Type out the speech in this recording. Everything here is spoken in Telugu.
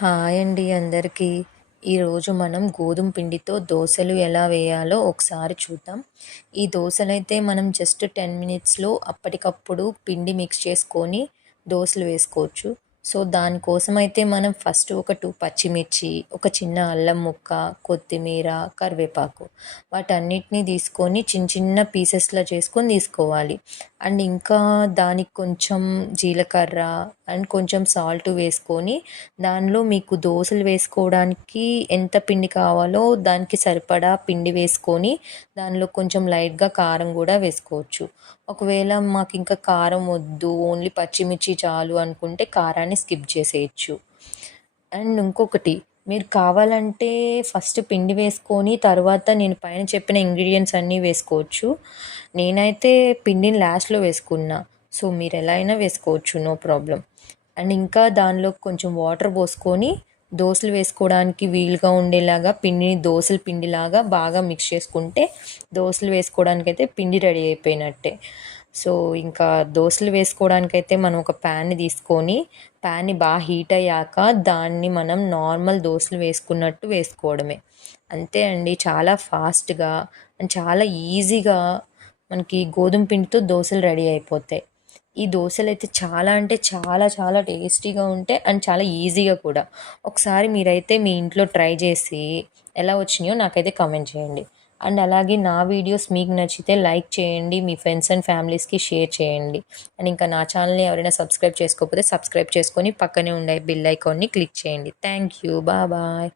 హాయ్ అండి అందరికీ. ఈరోజు మనం గోధుమ పిండితో దోసలు ఎలా వేయాలో ఒకసారి చూద్దాం. ఈ దోసలైతే మనం జస్ట్ 10 మినిట్స్‌లో అప్పటికప్పుడు పిండి మిక్స్ చేసుకొని దోసలు వేసుకోవచ్చు. సో, దానికోసమైతే మనం ఫస్ట్ ఒక 2 పచ్చిమిర్చి, ఒక చిన్న అల్లం ముక్క, కొత్తిమీర, కరివేపాకు వాటన్నిటిని తీసుకొని చిన్న చిన్న పీసెస్‌లా చేసుకొని తీసుకోవాలి. అండ్ ఇంకా దానికి కొంచెం జీలకర్ర అండ్ కొంచెం సాల్ట్ వేసుకొని దానిలో మీకు దోసలు వేసుకోవడానికి ఎంత పిండి కావాలో దానికి సరిపడా పిండి వేసుకొని దానిలో కొంచెం లైట్‌గా కారం గూడా వేసుకోవచ్చు. ఒకవేళ మాకింకా కారం వద్దు, ఓన్లీ పచ్చిమిర్చి చాలు అనుకుంటే కారాన్ని స్కిప్ చేసేయొచ్చు. అండ్ ఇంకొకటి మీరు కావాలంటే ఫస్ట్ పిండి వేసుకొని తర్వాత నేను పైన చెప్పిన ఇంగ్రీడియెంట్స్ అన్నీ వేసుకోవచ్చు. నేనైతే పిండిని లాస్ట్‌లో వేసుకున్నా. సో, మీరెలా అయినా వేసుకోవచ్చు. No problem. అండ్ ఇంకా దానిలో కొంచెం వాటర్ పోసుకొని దోసలు వేసుకోవడానికి వీలుగా ఉండేలాగా పిండిని దోసల పిండిలాగా బాగా మిక్స్ చేసుకుంటే దోసలు వేసుకోవడానికైతే పిండి రెడీ అయిపోయినట్టే. సో, ఇంకా దోసలు వేసుకోవడానికైతే మనం ఒక ప్యాన్‌ని తీసుకొని ప్యాన్‌ని బాగా హీట్ అయ్యాక దాన్ని మనం నార్మల్ దోసలు వేసుకున్నట్టు వేసుకోవడమే. అంతే అండి. చాలా ఫాస్ట్‌గా అండ్ చాలా ఈజీగా మనకి గోధుమ పిండితో దోసలు రెడీ అయిపోతాయి. ఈ దోసలైతే చాలా అంటే చాలా చాలా టేస్టీగా ఉంటాయి అండ్ చాలా ఈజీగా కూడా. ఒకసారి మీరైతే మీ ఇంట్లో ట్రై చేసి ఎలా వచ్చినాయో నాకైతే కామెంట్ చేయండి. అండ్ అలాగే నా వీడియోస్ మీకు నచ్చితే లైక్ చేయండి. మీ ఫ్రెండ్స్ అండ్ ఫ్యామిలీస్‌కి షేర్ చేయండి. అండ్ ఇంకా నా ఛానల్‌ని ఎవరైనా సబ్స్క్రైబ్ చేసుకోకపోతే సబ్స్క్రైబ్ చేసుకొని పక్కనే ఉండే బెల్ ఐకాన్‌ని క్లిక్ చేయండి. Thank you. బాయ్.